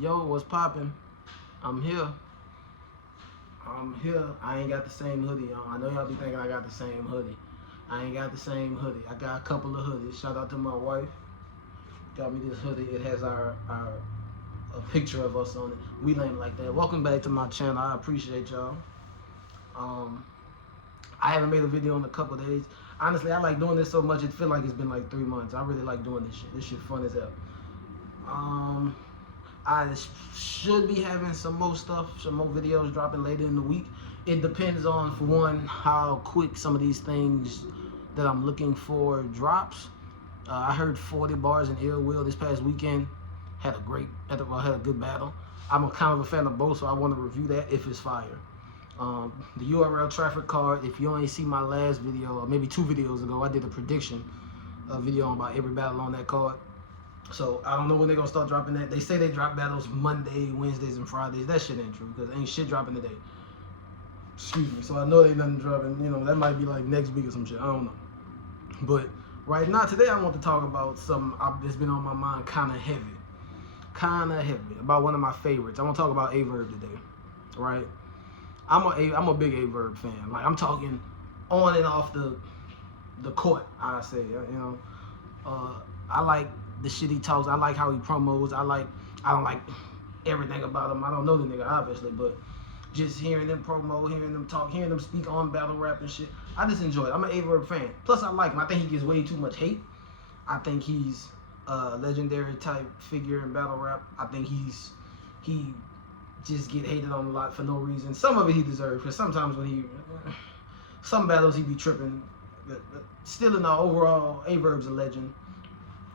Yo, what's poppin'? I'm here. I'm here. I ain't got the same hoodie on. I know y'all be thinking I got the same hoodie. I ain't got the same hoodie. I got a couple of hoodies. Shout out to my wife. Got me this hoodie. It has our a picture of us on it. We lame like that. Welcome back to my channel. I appreciate y'all. Um, I haven't made a video in a couple of days. Honestly, I like doing this so much it feel like it's been like 3 months. I really like doing this shit. This shit fun as hell. I should be having some more stuff, some more videos dropping later in the week. It depends on, for one, how quick some of these things that I'm looking for drops. I heard 40 bars in Ill Will this past weekend. Had a good battle. I'm a kind of a fan of both, so I want to review that if it's fire. The URL traffic card. If you ain't see my last video, or maybe 2 videos ago, I did a prediction video on about every battle on that card. So I don't know when they're gonna start dropping that. They say they drop battles Monday, Wednesdays, and Fridays. That shit ain't true because ain't shit dropping today. Excuse me. So I know they ain't nothing dropping. You know, that might be like next week or some shit. I don't know. But right now, today I want to talk about something that's been on my mind kind of heavy. About one of my favorites. I want to talk about a verb today. Right? I'm a big a verb fan. Like, I'm talking on and off the court, I say. You know, I like the shit he talks. I like how he promos. I don't like everything about him. I don't know the nigga, obviously, but just hearing them promo, hearing them talk, hearing them speak on battle rap and shit, I just enjoy it. I'm an A-Verb fan. Plus, I like him. I think he gets way too much hate. I think he's a legendary type figure in battle rap. I think he just get hated on a lot for no reason. Some of it he deserves, because sometimes when some battles he be tripping. But still, in the overall, A-Verb's a legend.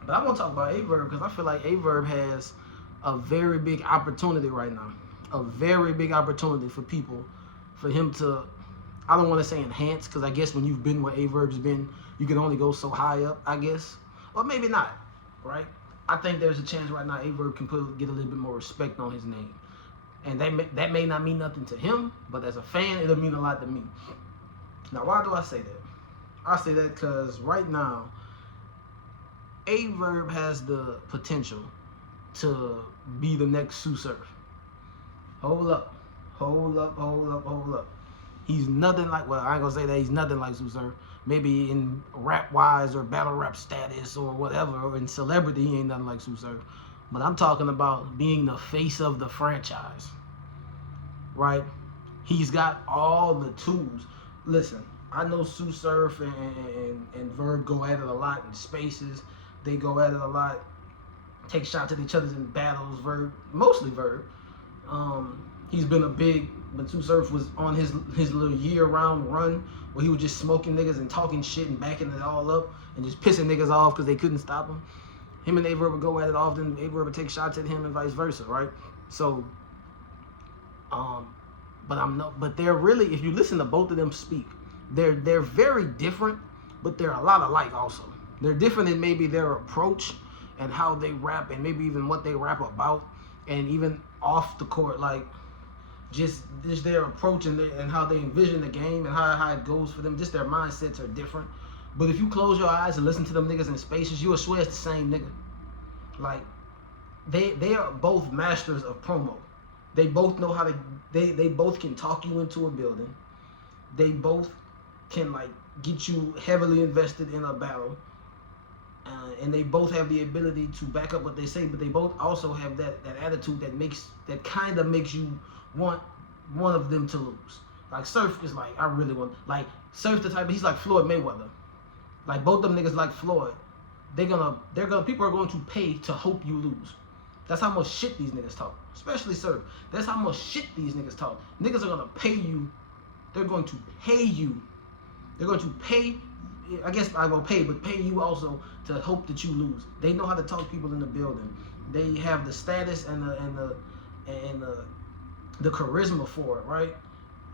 But I want to talk about A-Verb because I feel like A-Verb has a very big opportunity right now. A very big opportunity for people, for him to, I don't want to say enhance, because I guess when you've been where A-Verb's been, you can only go so high up, I guess. Or maybe not, right? I think there's a chance right now A-Verb can get a little bit more respect on his name. And that may not mean nothing to him, but as a fan, it'll mean a lot to me. Now, why do I say that? I say that because right now, A-Verb has the potential to be the next Sue Surf. Hold up. He's nothing like, well, I ain't gonna say that he's nothing like Sue Surf. Maybe in rap-wise or battle rap status or whatever, or in celebrity, he ain't nothing like Sue Surf. But I'm talking about being the face of the franchise, right? He's got all the tools. Listen, I know Sue Surf and Verb go at it a lot in spaces. They go at it a lot, take shots at each other in battles. Verb, mostly Verb. He's been a big, when Sue Surf was on his little year-round run where he was just smoking niggas and talking shit and backing it all up and just pissing niggas off because they couldn't stop him. Him and A-Verb would go at it often. A-Verb would take shots at him and vice versa, right? So, but they're really, if you listen to both of them speak, they're very different, but they're a lot alike also. They're different in maybe their approach and how they rap and maybe even what they rap about, and even off the court, like just their approach and how they envision the game and how it goes for them. Just their mindsets are different. But if you close your eyes and listen to them niggas in spaces, you will swear it's the same nigga. Like, they are both masters of promo. They both know how to, they both can talk you into a building. They both can, like, get you heavily invested in a battle. And they both have the ability to back up what they say, but they both also have that attitude that kind of makes you want one of them to lose. Like, Surf is like, I really want, like, Surf the type, he's like Floyd Mayweather. Like, both them niggas like Floyd. People are going to pay to hope you lose. That's how much shit these niggas talk. Especially Surf. That's how much shit these niggas talk. Niggas are gonna pay you. They're going to pay you. They're going to pay, I guess I will pay, but pay you also to hope that you lose. They know how to talk people in the building. They have the status and the charisma for it, right?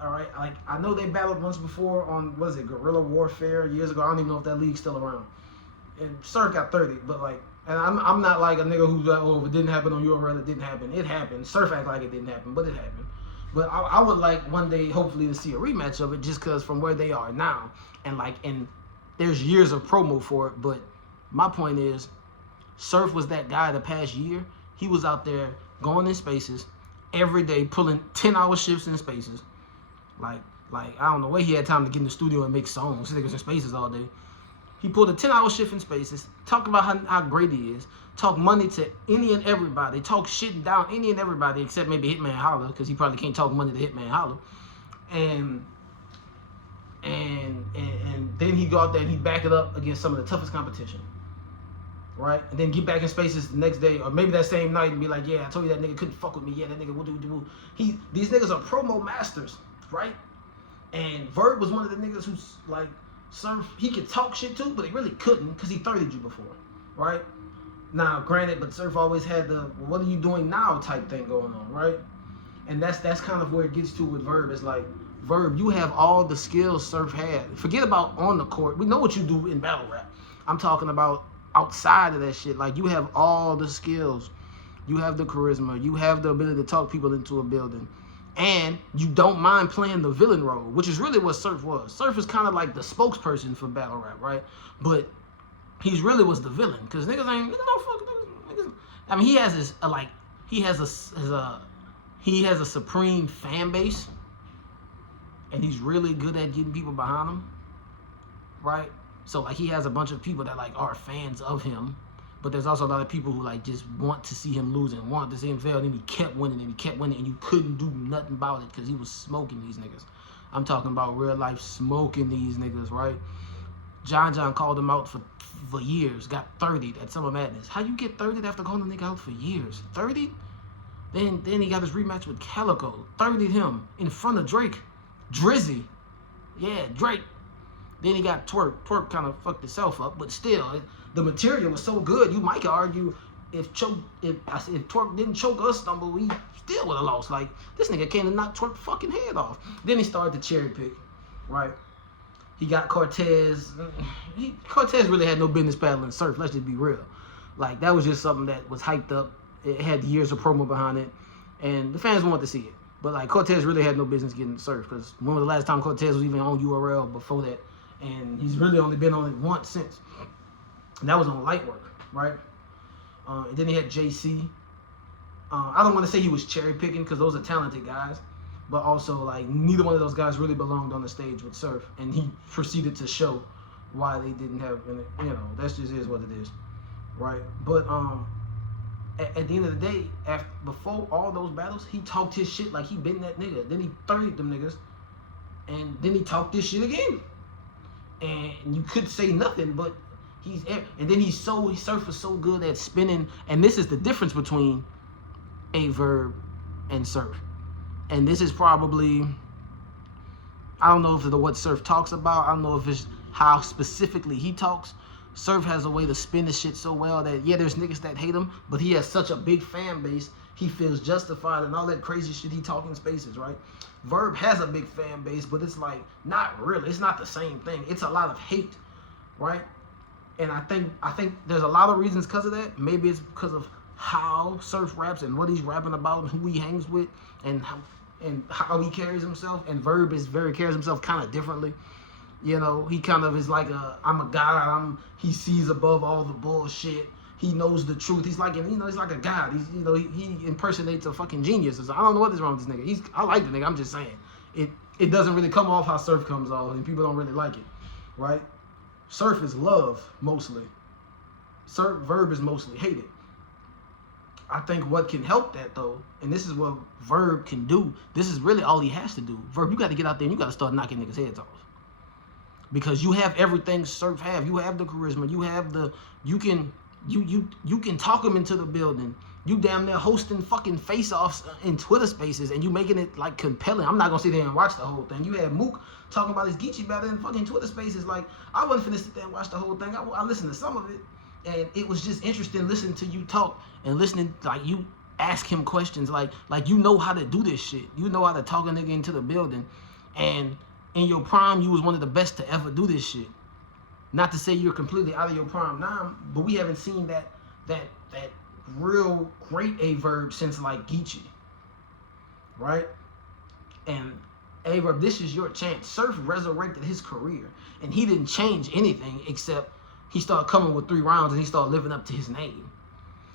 All right, like, I know they battled once before on, what is it, Guerrilla Warfare years ago. I don't even know if that league's still around. And Surf got 30, but like, and I'm not like a nigga who's like, oh, if it didn't happen on URL, it didn't happen. It happened. Surf act like it didn't happen, but it happened. But I would like one day, hopefully, to see a rematch of it, just because from where they are now, and there's years of promo for it. But my point is, Surf was that guy the past year He was out there going in spaces every day, pulling 10-hour shifts in spaces. Like I don't know where he had time to get in the studio and make songs. He was in spaces all day. He pulled a 10-hour shift in spaces, talked about how great he is, talk money to any and everybody, talk shit down any and everybody except maybe Hitman Holla, because he probably can't talk money to Hitman Holla. And then he go out there and he back it up against some of the toughest competition. Right? And then get back in spaces the next day, or maybe that same night, and be like, yeah, I told you that nigga couldn't fuck with me. Yeah, that nigga woo. These niggas are promo masters, right? And Verb was one of the niggas who's like, Surf, he could talk shit too, but he really couldn't because he 30'd you before, right? Now, granted, but Surf always had the, well, what are you doing now type thing going on, right? And that's kind of where it gets to with Verb. It's like, Verb, you have all the skills Surf had. Forget about on the court. We know what you do in battle rap. I'm talking about outside of that shit. Like, you have all the skills. You have the charisma. You have the ability to talk people into a building. And you don't mind playing the villain role, which is really what Surf was. Surf is kind of like the spokesperson for battle rap, right? But he really was the villain, because niggas ain't, niggas. I mean, he has his he has a supreme fan base, and he's really good at getting people behind him, right? So like, he has a bunch of people that like are fans of him. But there's also a lot of people who like just want to see him lose and want to see him fail. And then he kept winning and you couldn't do nothing about it because he was smoking these niggas. I'm talking about real life smoking these niggas, right? John called him out for years, got 30'd at Summer Madness. How you get 30'd after calling a nigga out for years? 30? Then he got his rematch with Calico, 30'd him in front of Drake. Drizzy. Yeah, Drake. Then he got Twerk. Twerk kind of fucked itself up, but still, the material was so good. You might argue if Twerk didn't choke or stumble, we still would have lost. Like, this nigga came and knocked Twerk's fucking head off. Then he started to cherry pick, right? He got Cortez. Cortez really had no business battling Surf. Let's just be real. Like, that was just something that was hyped up. It had years of promo behind it, and the fans wanted to see it. But like, Cortez really had no business getting Surf, because when was the last time Cortez was even on URL before that? And he's really only been on it once since. And that was on light work, right? And then he had JC. I don't want to say he was cherry picking, because those are talented guys. But also, like, neither one of those guys really belonged on the stage with Surf. And he proceeded to show why they didn't have, you know, that just is what it is, right? But at the end of the day, before all those battles, he talked his shit like he been that nigga. Then he 30'd them niggas. And then he talked this shit again. And you could say nothing, but and then Surf was so good at spinning, and this is the difference between a Verb and Surf. And this is probably, I don't know if it's what Surf talks about, I don't know if it's how specifically he talks. Surf has a way to spin the shit so well that, yeah, there's niggas that hate him, but he has such a big fan base, he feels justified and all that crazy shit he talk in spaces, right? Verb has a big fan base, but it's like, not really. It's not the same thing. It's a lot of hate, right? And I think there's a lot of reasons because of that. Maybe it's because of how Surf raps and what he's rapping about and who he hangs with and how he carries himself. And Verb carries himself kind of differently. You know, he kind of is like I'm a god. He sees above all the bullshit. He knows the truth. He's like, he's like a god. He impersonates a fucking genius. I don't know what is wrong with this nigga. I like the nigga. I'm just saying, it doesn't really come off how Surf comes off, and people don't really like it, right? Surf is love mostly. Verb is mostly hated. I think what can help that though, and this is what Verb can do. This is really all he has to do. Verb, you got to get out there and you got to start knocking niggas' heads off. Because you have everything Surf have. You have the charisma. You have you can talk them into the building. You damn near hosting fucking face-offs in Twitter spaces, and you making it like compelling. I'm not gonna sit there and watch the whole thing. You had Mook talking about his Geechee battle in fucking Twitter spaces. Like, I wasn't finna sit there and watch the whole thing. I listened to some of it, and it was just interesting listening to you talk and listening, like, you ask him questions, like you know how to do this shit. You know how to talk a nigga into the building, and in your prime, you was one of the best to ever do this shit. Not to say you're completely out of your prime now, but we haven't seen that real great A-Verb since like Geechee, right? And A-Verb, this is your chance. Surf resurrected his career, and he didn't change anything except he started coming with 3 rounds and he started living up to his name.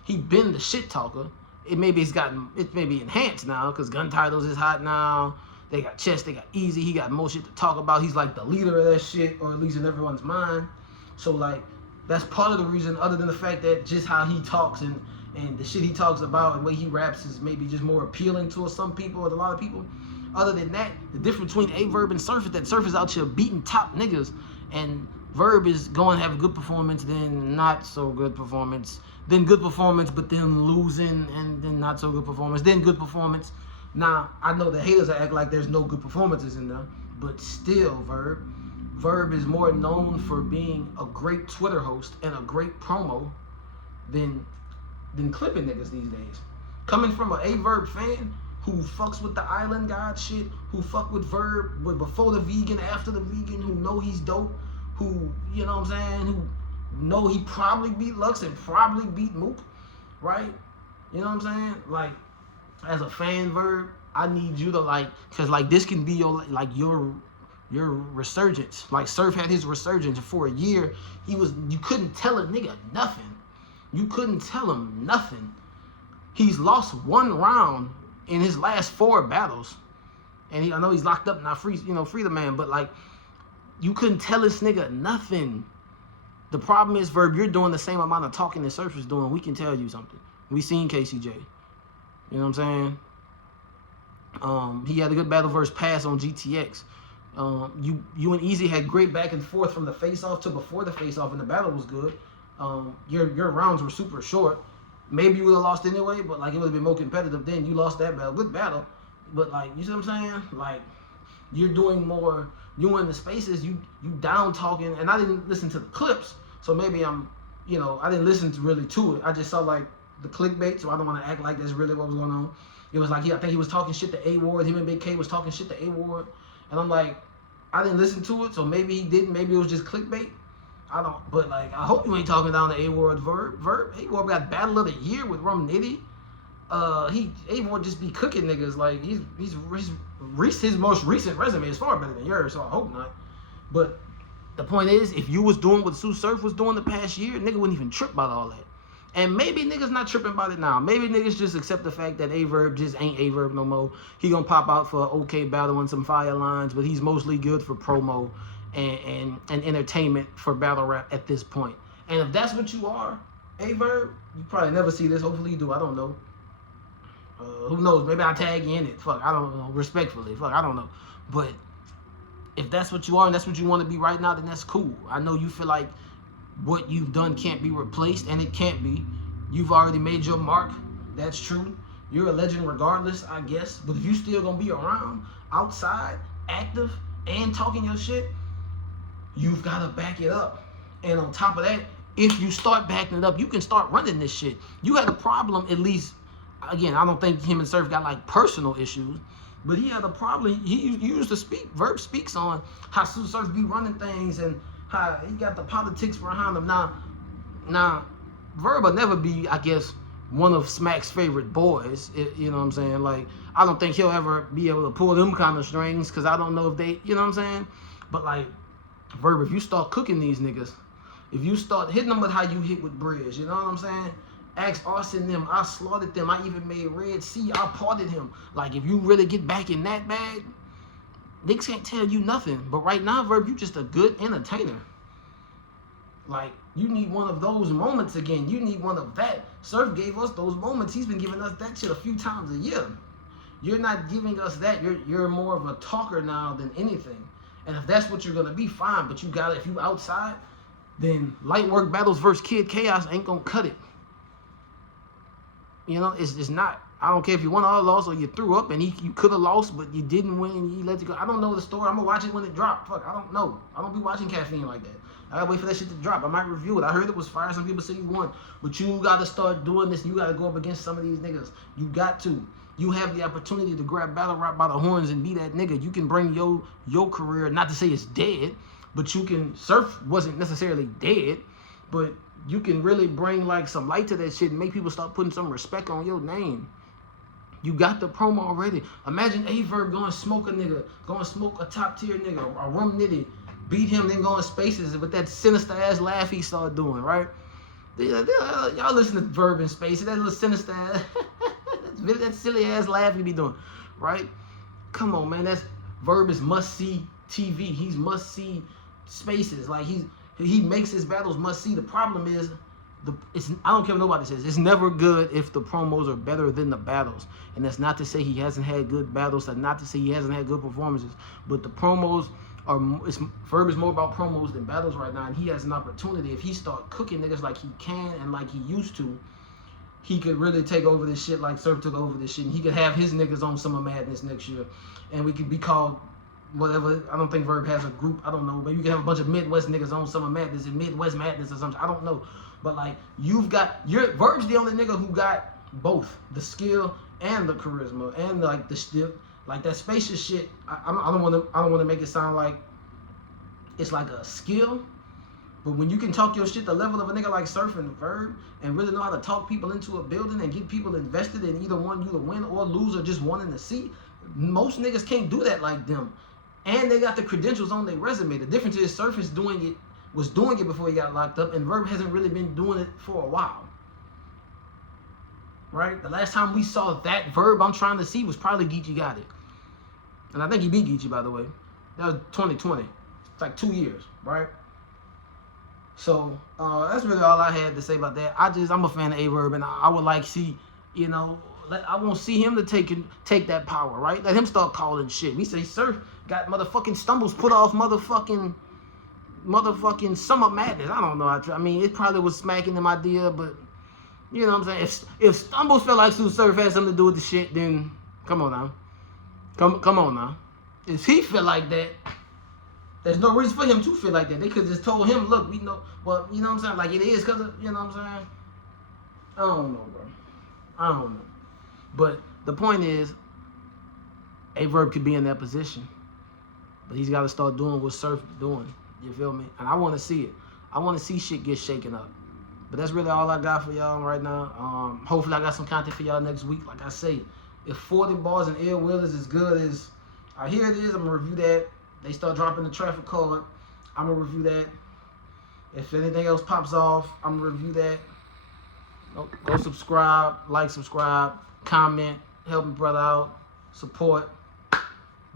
he been the shit talker. It maybe enhanced now because Gun Titles is hot now. They got Chess, they got Easy. He got more shit to talk about. He's like the leader of that shit, or at least in everyone's mind. So like that's part of the reason, other than the fact that just how he talks and the shit he talks about and the way he raps is maybe just more appealing to some people or a lot of people. Other than that, the difference between Verb and Surf is that Surf is out here beating top niggas, and Verb is going to have a good performance, then not so good performance, then good performance, but then losing, and then not so good performance, then good performance. Now, I know the haters act like there's no good performances in there, but still, Verb is more known for being a great Twitter host and a great promo than clipping niggas these days. Coming from an Verb fan who fucks with the Island God shit, who fuck with Verb before the vegan, after the vegan, who know he's dope, who, you know what I'm saying, who know he probably beat Lux and probably beat Mook, right? You know what I'm saying? Like, as a fan, Verb, I need you to like, cause like this can be your resurgence. Like Surf had his resurgence for a year. You couldn't tell a nigga nothing. You couldn't tell him nothing. He's lost one round in his last 4 battles, and I know he's locked up now, free the man. But like, you couldn't tell this nigga nothing. The problem is, Verb, you're doing the same amount of talking that Surf is doing. We can tell you something. We seen KCJ. You know what I'm saying? He had a good battle versus Pass on GTX. You and Easy had great back and forth from the face-off to before the face-off, and the battle was good. Your rounds were super short. Maybe you would have lost anyway, but like it would have been more competitive then. You lost that battle. Good battle. But like, you see what I'm saying? Like, you're doing more, you in the spaces, you down talking, and I didn't listen to the clips, so maybe I didn't listen really to it. I just saw like the clickbait, so I don't want to act like that's really what was going on. It was like, I think he was talking shit to A-Ward, him and Big K was talking shit to A-Ward, and I'm like, I didn't listen to it, so maybe he didn't, maybe it was just clickbait. But like, I hope you ain't talking down to A-Ward Verb. A-Ward got Battle of the Year with Rum Nitty. A-Ward just be cooking niggas. Like, his most recent resume is far better than yours, so I hope not. But the point is, if you was doing what Sue Surf was doing the past year, nigga wouldn't even trip about all that. And maybe niggas not tripping about it now. Maybe niggas just accept the fact that Verb just ain't Verb no more. He gonna pop out for an okay battle and some fire lines, but he's mostly good for promo and entertainment for battle rap at this point. And if that's what you are, Verb, you probably never see this. Hopefully you do. I don't know. Who knows? Maybe I'll tag you in it. Fuck, I don't know. Respectfully. Fuck, I don't know. But if that's what you are and that's what you want to be right now, then that's cool. I know you feel like what you've done can't be replaced, and it can't be. You've already made your mark. That's true. You're a legend regardless, I guess. But if you still gonna be around, outside, active, and talking your shit, you've got to back it up. And on top of that, if you start backing it up, you can start running this shit. You had a problem, at least, again, I don't think him and Surf got like personal issues, but he had a problem. He used to speak, Verb speaks on how Surf be running things and how he got the politics behind him. Now, Verb will never be, I guess, one of Smack's favorite boys. You know what I'm saying? Like, I don't think he'll ever be able to pull them kind of strings, because I don't know if they, you know what I'm saying? But like, Verb, if you start cooking these niggas, if you start hitting them with how you hit with Bridge, you know what I'm saying? Ask Austin them, I slaughtered them, I even made Red Sea, I parted him. Like, if you really get back in that bag, niggas can't tell you nothing. But right now, Verb, you just a good entertainer. Like, you need one of those moments again. You need one of that. Surf gave us those moments. He's been giving us that shit a few times a year. You're not giving us that. You're more of a talker now than anything. And if that's what you're gonna be, fine. But you got it. If you outside, then light work battles versus Kid Chaos ain't gonna cut it. You know, it's not. I don't care if you won or lost or you threw up and you could have lost, but you didn't win and you let it go. I don't know the story. I'm gonna watch it when it drops. Fuck, I don't know. I don't be watching Caffeine like that. I gotta wait for that shit to drop. I might review it. I heard it was fire. Some people say you won, but you gotta start doing this. You gotta go up against some of these niggas. You got to. You have the opportunity to grab battle rap by the horns and be that nigga. You can bring your career. Not to say it's dead, but you can. Surf wasn't necessarily dead, but you can really bring like some light to that shit and make people start putting some respect on your name. You got the promo already. Imagine Verb going smoke a nigga, going smoke a top tier nigga, a Rum Nitty, beat him, then going spaces with that sinister ass laugh he started doing, right? Y'all listen to Verb in Space. That little sinister, that silly ass laugh he be doing, right? Come on, man. That's Verb is must see TV. He's must see spaces. Like he makes his battles must see. The problem is I don't care what nobody says. It's never good if the promos are better than the battles. And that's not to say he hasn't had good battles. That's not to say he hasn't had good performances. But the promos Verb is more about promos than battles right now. And he has an opportunity. If he start cooking niggas like he can and like he used to, he could really take over this shit like Surf took over this shit. And he could have his niggas on Summer Madness next year. And we could be called whatever. I don't think Verb has a group. I don't know. But you can have a bunch of Midwest niggas on Summer Madness and Midwest Madness or something. I don't know. But like Verb's the only nigga who got both the skill and the charisma and like the still like that spacious shit. I don't want to make it sound like it's like a skill, but when you can talk your shit the level of a nigga like Surf and Verb and really know how to talk people into a building and get people invested in either one you to win or lose or just wanting to see, most niggas can't do that like them, and they got the credentials on their resume. The difference is Surf was doing it before he got locked up, and Verb hasn't really been doing it for a while. Right? The last time we saw that Verb I'm trying to see was probably Geechee Got It. And I think he beat Geechee, by the way. That was 2020. It's like 2 years, right? So that's really all I had to say about that. I'm a fan of A-Verb, and I would like see, I want to see him to take that power, right? Let him start calling shit. We say Surf got motherfucking stumbles put off motherfucking Summer Madness. I don't know. I mean, it probably was smacking him idea, but you know what I'm saying? If Stumbles felt like Sue Surf had something to do with the shit, then come on now. Come on now. If he feel like that, there's no reason for him to feel like that. They could just told him, look, we know, well, you know what I'm saying? Like it is because of, you know what I'm saying? I don't know, bro. I don't know. But the point is, A-Verb could be in that position. But he's got to start doing what Surf is doing. You feel me? And I want to see it. I want to see shit get shaken up. But that's really all I got for y'all right now. Hopefully I got some content for y'all next week. Like I say, if 40 bars and Ill Will is as good as I hear it is, I'm going to review that. They start dropping the traffic card, I'm going to review that. If anything else pops off, I'm going to review that. Go subscribe, subscribe, comment, help me brother out, support.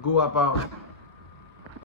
Go up out.